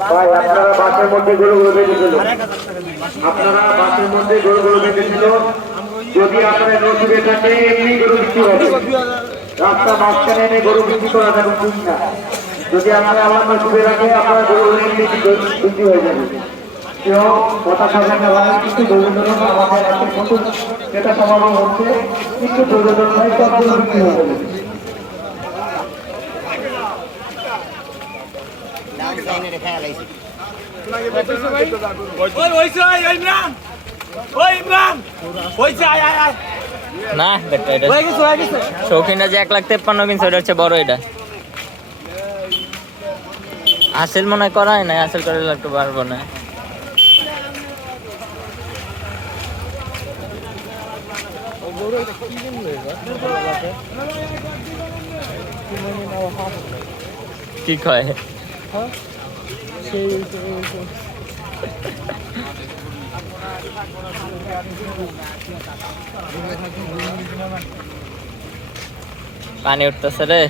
ভাই আপনারা বাসের মধ্যে গরুগুলো বেঁধেছিল, আপনারা বাসের মধ্যে গরুগুলো বেঁধেছিল। যদি আপনার নসিবে থাকে এমনি গরু বিক্রি হবে, রাস্তা মাঝখানে এনে গরু বিক্রি করা যাবে ঠিক না। যদি আপনারা আমার নসিবে রাখে আপনার গরু এমনি বিক্রি হয়ে যাবে। কেউ কথা খাবেন না ভাই, কিন্তু ধৈর্য আমাদের একটা নতুন যেটা সমাগম হচ্ছে, কিন্তু ধৈর্য ভাই সবগুলো বিক্রি হয়ে যাবে। না এটা শৌখিনটা যে 1,53,000 কিনছে ওটা হচ্ছে বড়। এটা আসল মনে হয় করাই নাই, আসল করে একটু পারবো না। কি কয় পানি উঠতেছে রে।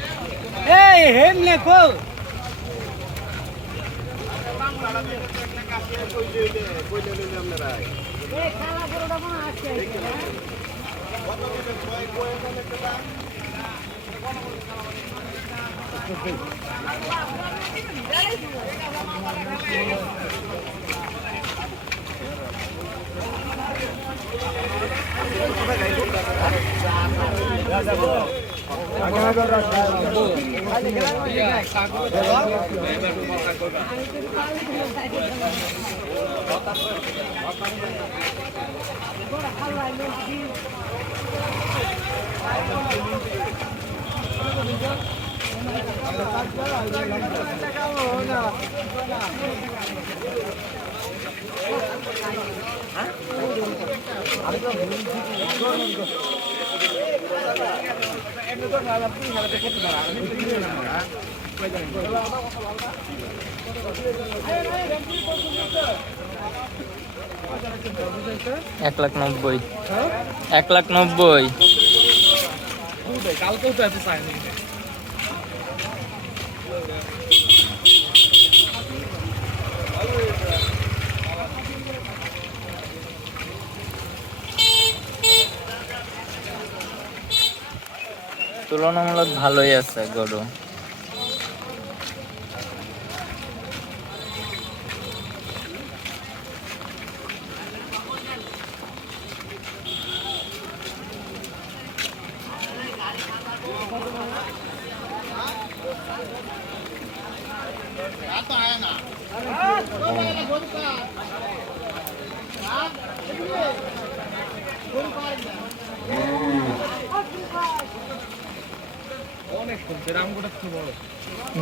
এক লাখ 90। 1,90,000। তুলনামূলক ভালোই আছে গরু।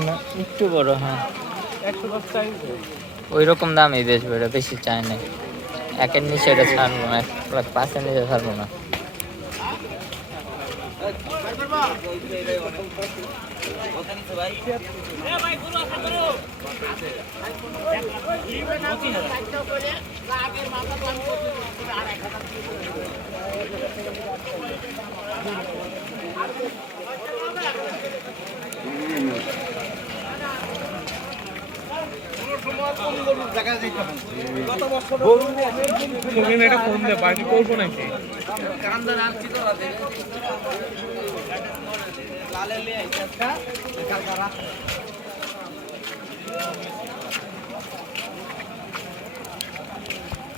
না একটু বড়, হ্যাঁ ওই রকম দামই বেচবো, এটা বেশি চাই না। 1-এর নিচে এটা ছাড়বো না, 1,05,000 নিচে ছাড়বো না।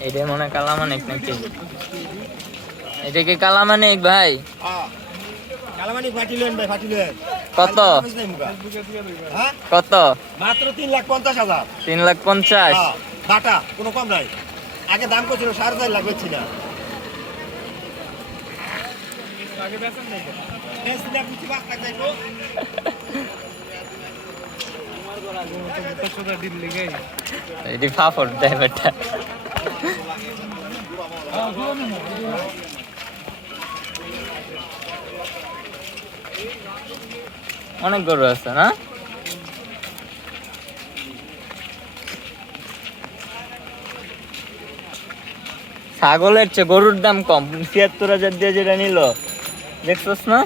এটা মনে কালামানিক নাকি? এটা কি কালামানিক ভাই? কত কত? মাত্র 3,50,000। 3,50,000 বাটা কোনো কম নাই। আগে দাম করছিল 4.5 লাখ বেচছি না। এটি ফাফড় দেয় বেটা। অনেক গরু আছে না? ছাগলের চেয়ে গরুর দাম কম। ৭৬,০০০ দিয়ে যেটা নিল দেখছস না?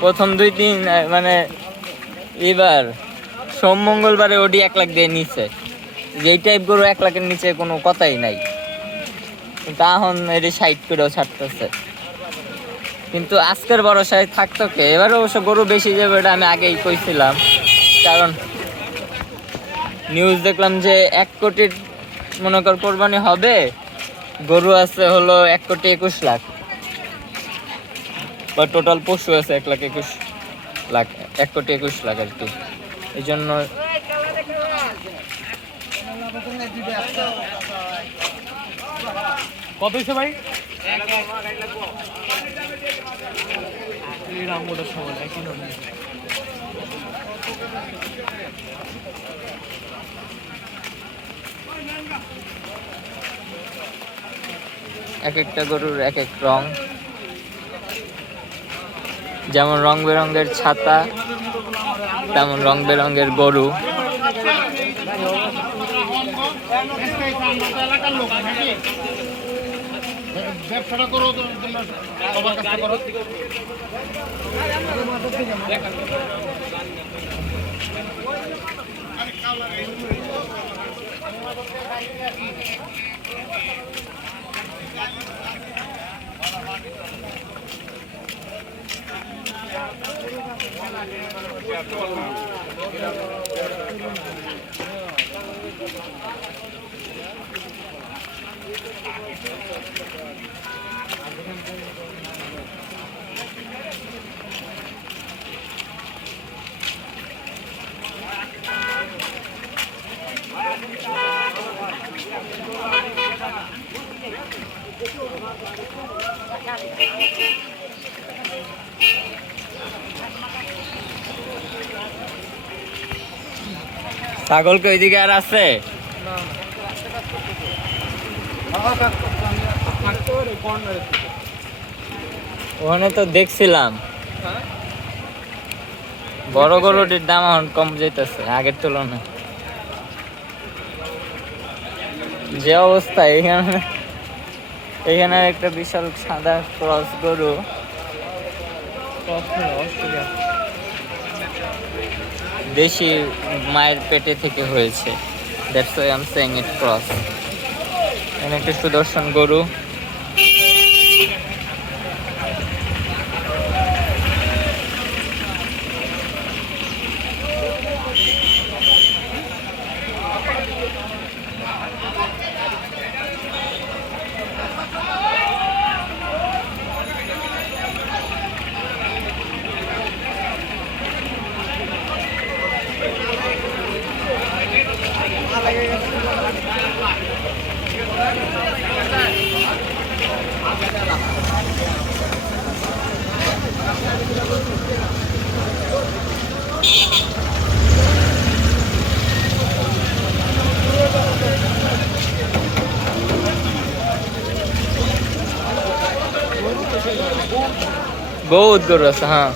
প্রথম 2-3 মানে এবার সোম মঙ্গলবারে ওডি 1 লাখ দিয়ে নিছে। যে এই টাইপ গরু 1 লাখের নিচে কোনো কথাই নাই, কিন্তু এখন এটি 60 করেও ছাড়তেছে। কিন্তু আজকের ভরসায় থাকতো কে? এবার অবশ্য গরু বেশি যাবে, এটা আমি আগেই কইছিলাম, কারণ নিউজ দেখলাম যে 1 কোটির মনে কর কোরবানি হবে, গরু আছে হলো 1,21,00,000, বা টোটাল পশু আছে 1,21,00,000, 1,21,00,000 আর কি। এই জন্য কত হয়েছে ভাই? রামগোটার সমান একই নয়। এক একটা গরুর এক এক রং, যেমন রং বেরঙের ছাতা তেমন রং বেরঙের গরু। ব্যবসাটা করো সবার কাছে করো। ছাগল কি ওইদিকে আর আছে? ওখানে তো দেখছিলাম বড় গরুটির দাম এখন কম যেতেছে আগের তুলনায়। যে অবস্থা এখানে একটা বিশাল সাদা ক্রস গরু, দেশি মায়ের পেটে থেকে হয়েছে, that's why I am saying it cross. এখানে একটা সুদর্শন গরু, বহুত গরু আছে। হ্যাঁ,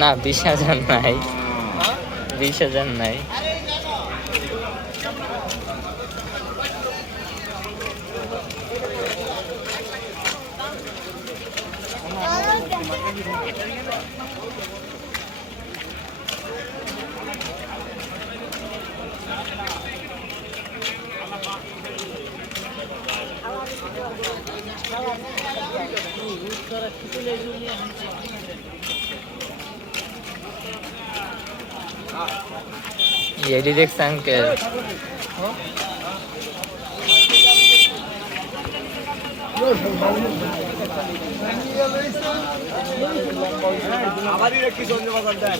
না 20,000 নাই, 20,000 নাই। এটি দেখছেন কে? আমারই একটি সঞ্জয় বাজার দেন।